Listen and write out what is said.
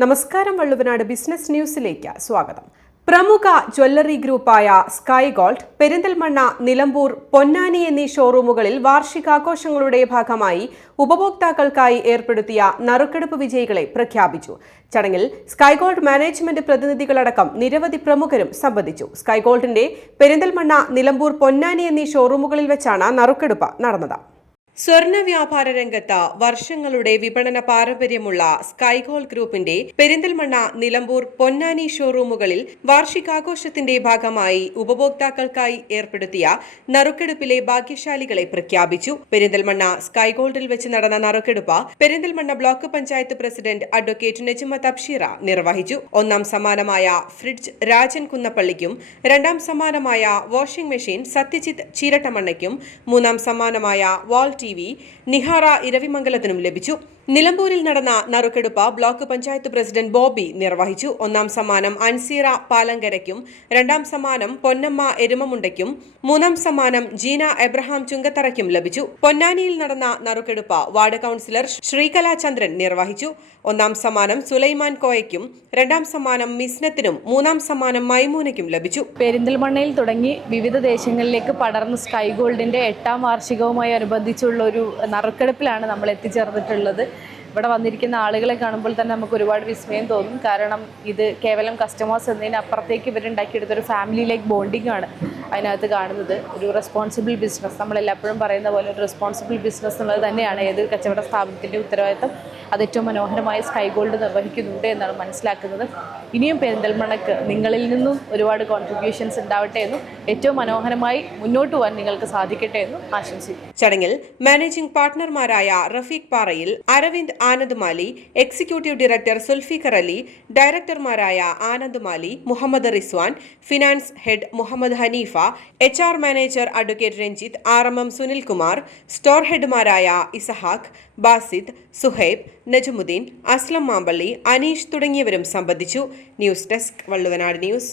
നമസ്കാരം, വള്ളുവനാട് ബിസിനസ് ന്യൂസിലേക്ക് സ്വാഗതം. പ്രമുഖ ജ്വല്ലറി ഗ്രൂപ്പായ സ്കൈ ഗോൾഡ് പെരിന്തൽമണ്ണ, നിലമ്പൂർ, പൊന്നാനി എന്നീ ഷോറൂമുകളിൽ വാർഷികാഘോഷങ്ങളുടെ ഭാഗമായി ഉപഭോക്താക്കൾക്കായി ഏർപ്പെടുത്തിയ നറുക്കെടുപ്പ് വിജയികളെ പ്രഖ്യാപിച്ചു. ചടങ്ങിൽ സ്കൈ ഗോൾഡ് മാനേജ്മെന്റ് പ്രതിനിധികളടക്കം നിരവധി പ്രമുഖരും സംബന്ധിച്ചു. സ്കൈ ഗോൾഡിന്റെ പെരിന്തൽമണ്ണ, നിലമ്പൂർ, പൊന്നാനി എന്നീ ഷോറൂമുകളിൽ വെച്ചാണ് നറുക്കെടുപ്പ് നടന്നത്. സ്വർണ്ണ വ്യാപാര രംഗത്ത് വർഷങ്ങളുടെ വിപണന പാരമ്പര്യമുള്ള സ്കൈ ഗോൾഡ് ഗ്രൂപ്പിന്റെ പെരിന്തൽമണ്ണ, നിലമ്പൂർ, പൊന്നാനി ഷോറൂമുകളിൽ വാർഷികാഘോഷത്തിന്റെ ഭാഗമായി ഉപഭോക്താക്കൾക്കായി ഏർപ്പെടുത്തിയ നറുക്കെടുപ്പിലെ ഭാഗ്യശാലികളെ പ്രഖ്യാപിച്ചു. പെരിന്തൽമണ്ണ സ്കൈ ഗോൾഡിൽ വെച്ച് നടന്ന നറുക്കെടുപ്പ് Perinthalmanna block panchayat president advocate Najma Thabsheera നിർവഹിച്ചു. ഒന്നാം സമ്മാനമായ ഫ്രിഡ്ജ് രാജൻ കുന്നപ്പള്ളിക്കും, രണ്ടാം സമ്മാനമായ വാഷിംഗ് മെഷീൻ സത്യജിത്ത് ചീരട്ടമണ്ണയ്ക്കും, മൂന്നാം സമ്മാനമായ വാൾ TV നിഹാറ ഇരവിമംഗലത്തിനും ലഭിച്ചു. നിലമ്പൂരിൽ നടന്ന നറുക്കെടുപ്പ് ബ്ലോക്ക് പഞ്ചായത്ത് പ്രസിഡന്റ് ബോബി നിർവഹിച്ചു. ഒന്നാം സമ്മാനം അൻസീറ പാലങ്കരയ്ക്കും, രണ്ടാം സമ്മാനം പൊന്നമ്മ എരുമമുണ്ടയ്ക്കും, മൂന്നാം സമ്മാനം ജീന എബ്രഹാം ചുങ്കത്തറയ്ക്കും ലഭിച്ചു. പൊന്നാനിയിൽ നടന്ന നറുക്കെടുപ്പ് വാർഡ് കൌൺസിലർ ശ്രീകലാചന്ദ്രൻ നിർവഹിച്ചു. ഒന്നാം സമ്മാനം സുലൈമാൻ കോയയ്ക്കും, രണ്ടാം സമ്മാനം മിസ്നത്തിനും, മൂന്നാം സമ്മാനം മൈമൂനയ്ക്കും ലഭിച്ചു. പെരിന്തൽമണ്ണയിൽ തുടങ്ങി വിവിധ ദേശങ്ങളിലേക്ക് പടർന്ന സ്കൈ ഗോൾഡിന്റെ 8ാം വാർഷികവുമായി അനുബന്ധിച്ചുള്ള ഒരു നറുക്കെടുപ്പിലാണ് നമ്മൾ എത്തിച്ചേർന്നിട്ടുള്ളത്. ഇവിടെ വന്നിരിക്കുന്ന ആളുകളെ കാണുമ്പോൾ തന്നെ നമുക്ക് ഒരുപാട് വിസ്മയം തോന്നും. കാരണം ഇത് കേവലം കസ്റ്റമേഴ്സ് എന്നതിനപ്പുറത്തേക്ക് ഇവരുണ്ടാക്കിയെടുത്തൊരു ഫാമിലി ലൈക്ക് ബോണ്ടിങ് ആണ് അതിനകത്ത് കാണുന്നത്. ഒരു റെസ്പോൺസിബിൾ ബിസിനസ്, നമ്മളെല്ലാപ്പോഴും പറയുന്ന പോലെ ഒരു റെസ്പോൺസിബിൾ ബിസിനസ് എന്നുള്ളത് തന്നെയാണ് ഏത് കച്ചവട സ്ഥാപനത്തിൻ്റെ ഉത്തരവാദിത്തം. അത് ഏറ്റവും മനോഹരമായി സ്കൈ ഗോൾഡ് നിർവഹിക്കുന്നുണ്ട് എന്നാണ് മനസ്സിലാക്കുന്നത്. ഇനിയും പെരിന്തൽമണ്ണക്ക് നിങ്ങളിൽ നിന്നും ഒരുപാട് കോൺട്രിബ്യൂഷൻസ് ഉണ്ടാവട്ടെ എന്നും ഏറ്റവും മനോഹരമായി മുന്നോട്ട് പോകാൻ നിങ്ങൾക്ക് സാധിക്കട്ടെ എന്നും ആശംസിക്കുന്നു. ചടങ്ങിൽ മാനേജിംഗ് പാർട്ണർമാരായ റഫീഖ് പാറയിൽ, അരവിന്ദ് ആനന്ദ് മാലി, എക്സിക്യൂട്ടീവ് ഡയറക്ടർ സുൽഫിക്കർ അലി, ഡയറക്ടർമാരായ Anand Mali, Muhammad Rizwan, finance head Muhammad Haneefa, HR manager advocate Ranjith, RMM Sunilkumar, store ഹെഡ്മാരായ ഇസഹാഖ്, ബാസിദ്, സുഹൈബ്, നജമുദ്ദീൻ, അസ്ലം മാമ്പള്ളി, അനീഷ് തുടങ്ങിയവരും സംബന്ധിച്ചു. News desk, Valluvanad news.